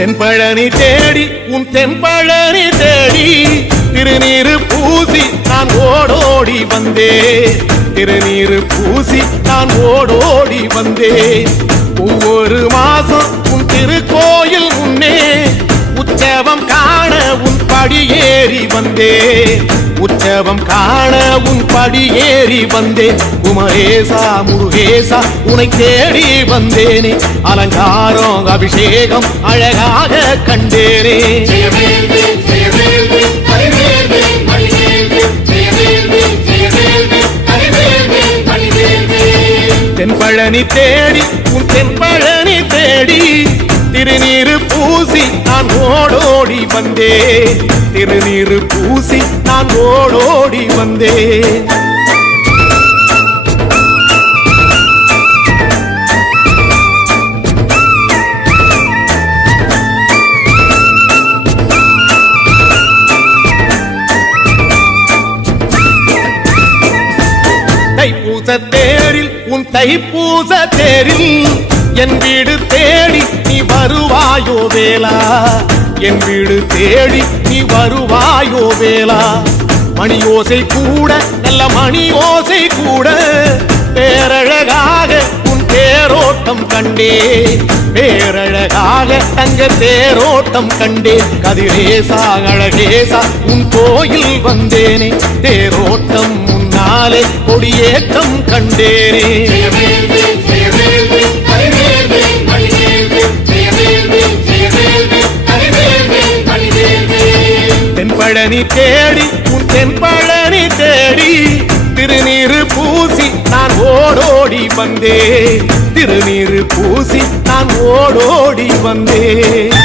தென்பழனி தேடி உன் தென்பழனி தேடி திருநீரு பூசி நான் ஓடோடி வந்தேன். திருநீரு பூசி நான் ஓடோடி வந்தேன். ஒவ்வொரு மாசம் உன் திருக்கோயில் முன்னே உற்சவம் காண உன் படியேறி வந்தேன். உற்சவம் காண உன் படியேறி வந்தேன். குமரேசா முருகேசா உனை தேடி வந்தேனே. அலங்காரம் அபிஷேகம் அழகாக கண்டேனே. தென்பழனி தேடி உன் தென்பழனி தேடி திருநீரு பூசி நான் ஓடோடி வந்தேன். திருநீரு பூசி நான் ஓடோடி வந்தேன். தைப்பூச தேரில் உன் தைப்பூச தேரில் என் வீடு தேடி நீ வருவாயோ வேளா. என் வீடு தேடி நீ வருவாயோ வேளா. மணியோசை கூட நல்ல மணியோசை கூட பேரழகாக உன் தேரோட்டம் கண்டே. பேரழகாக தங்க தேரோட்டம் கண்டே. கதிரேசா அழகேசா உன் கோயில் வந்தேனே. தேரோட்டம் முன்னாலே கொடியேற்றம் கண்டேனே. தென்பழனி தேடி உன் தென்பழனி தேடி திருநீரு பூசி நான் ஓடோடி வந்தேன். திருநீரு பூசி நான் ஓடோடி வந்தேன்.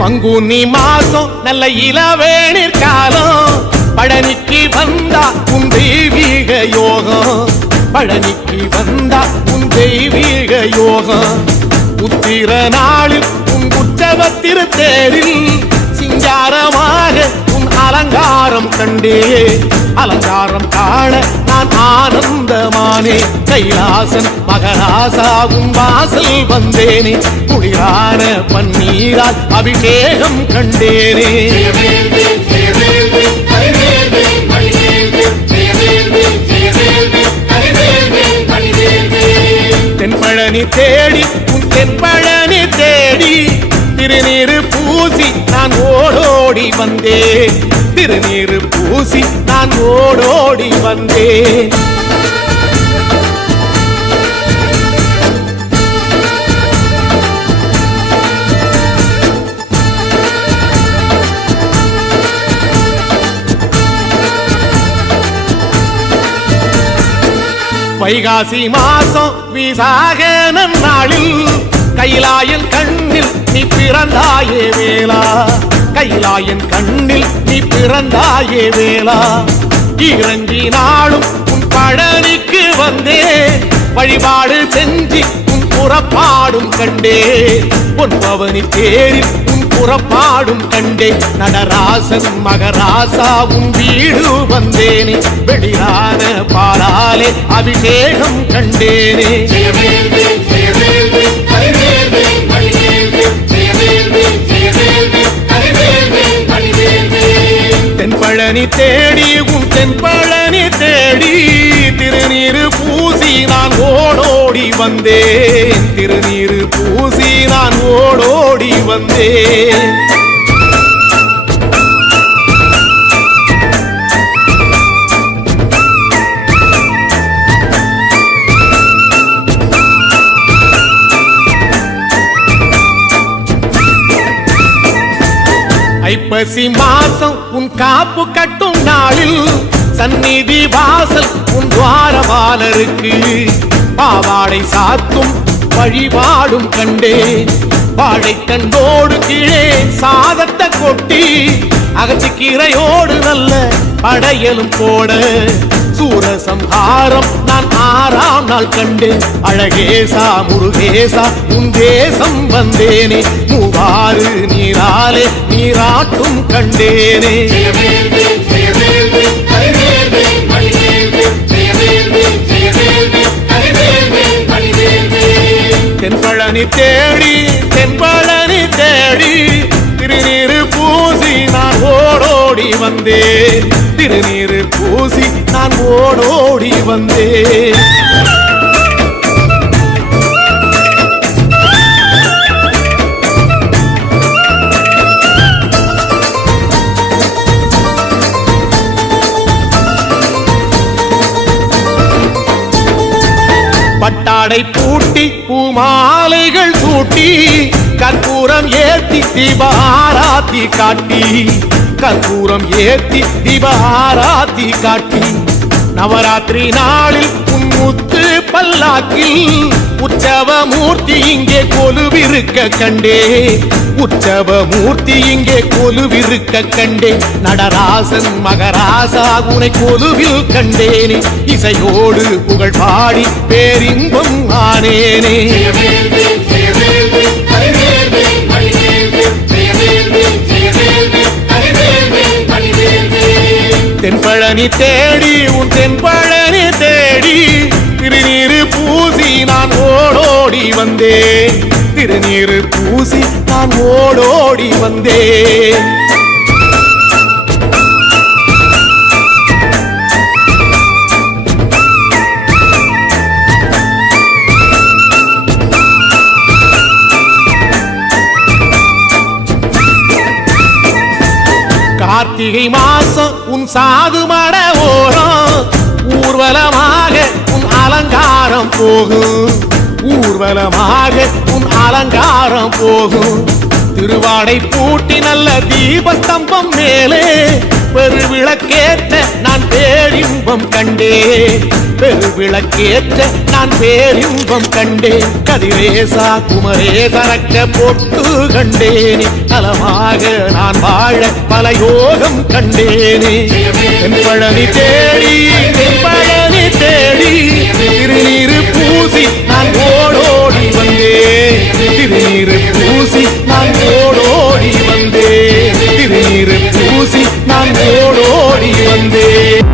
பங்குனி மாசம் நல்ல இளவேணிற் காலம். பழனிக்கு வந்தா உன் தெய்வீக யோகம். பழனிக்கு வந்தா உன் தெய்வீக யோகம். உத்திர நாளில் உன் உற்சவ திருத்தேரில் சிங்காரமாக உன் அலங்காரம் கண்டே. அலங்காரம் காண நான் ஆனந்தமானே. கைலாசன் மகராசா உன் வாசல் வந்தேனே. குளிரான பன்னீரால் அபிஷேகம் கண்டேனே. தென்பழனி தேடி உன் தென்பழனி தேடி திருநீரு பூசி நான் ஓடோடி வந்தேன். திருநீரு பூசி நான் ஓடோடி வந்தேன். வைகாசி மாசம் விசாக நாளில் கைலாயன் கண்ணில் நீ பிறந்தாயே வேளா. கைலாயன் கண்ணில் நீ பிறந்தாயே வேளா. இறங்கி நாளும் உன் பழனிக்கு வந்தே. வழிபாடு செஞ்சு உன் புறப்பாடும் கண்டே. பொன்பவனி தேரில் உன் புறப்பாடும் கண்டே. நடராசன் மகராசா உன் வீடு வந்தேனே. வெளியான பாலாலே அபிஷேகம் கண்டேனே. தென்பழனி தேடி உன் தென்பழனி தேடி திருநீரு பூசி நான் ஓடோடி வந்தேன். திருநீரு பூசி நான் ஓடோடி வந்தேன். ஐப்பசி மாசம் உன் காப்பு கட்டும் நாளில் சந்நிதி வாசல் உன் துவாரபாலருக்கு பாவாடை சாத்தும் வழிபாடும் கண்டேன். வாழைத்தண்டோடு கீழே சாதத்தை கொட்டி அகத்திக்கீரையோடு நல்ல படையலும் போட சூரசம்ஹாரம் நான் 6ஆம் வாழ்நாள் கண்டேன் அழகேசா முருகேசா உன் தேசம் வந்தேனே மூவாறு நீராலே நீராட்டும் கண்டேனே தென்பழனி தேடி தென்பழனி தேடி திருநீரு பூசி நான் ஓடோடி வந்தேன் திருநீரு பூசி நான் ஓடோடி வந்தேன் பட்டாடை பூட்டி பூமாலைகள் சூட்டி கற்பூரம் ஏத்தி தீபாராத்தி காட்டி கற்பூரம் ஏத்தி தீபாராத்தி காட்டி நவராத்திரி நாளில் முத்து பல்லாக்கில் உற்சவ மூர்த்தி இங்கே கொலுவிருக்க கண்டே உற்சவ மூர்த்தி இங்கே கொலுவிருக்க கண்டே நடராசன் மகராசா உனை கொலுவில் கண்டேனே இசையோடு புகழ் பாடி பேரின்பம் ஆனேனே தென்பழனி தேடி உன் தென்பழனி தேடி திருநீரு பூசி நான் ஓடோடி வந்தேன் திருநீரு பூசி நான் ஓடோடி வந்தேன் கார்த்திகை மாசம் உன் சாது மட ஓரம் ஊர்வலமாக உன் அலங்காரம் போகும் ஊர்வலமாக உன் அலங்காரம் போகும் திருவாடை பூட்டி நல்ல தீபஸ்தம்பம் மேலே பெருவிளக்கேற்ற நான் பேரின்பம் கண்டே பெருவிளக்கேற்ற நான் பேரின்பம் கண்டே கதிரேசா குமரேசரக்க பொட்டு கண்டேனே நலமாக நான் வாழ பல யோகம் கண்டேனே தென்பழனி தேடி தென்பழனி தேடி திருநீரு பூசி நான் ஓடோடி வந்தேன் திருநீரு பூசி நான் ஓடோடி வந்தேன் திருநீரு பூசி நான் ஓடோடி வந்தேன்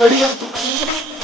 Ready?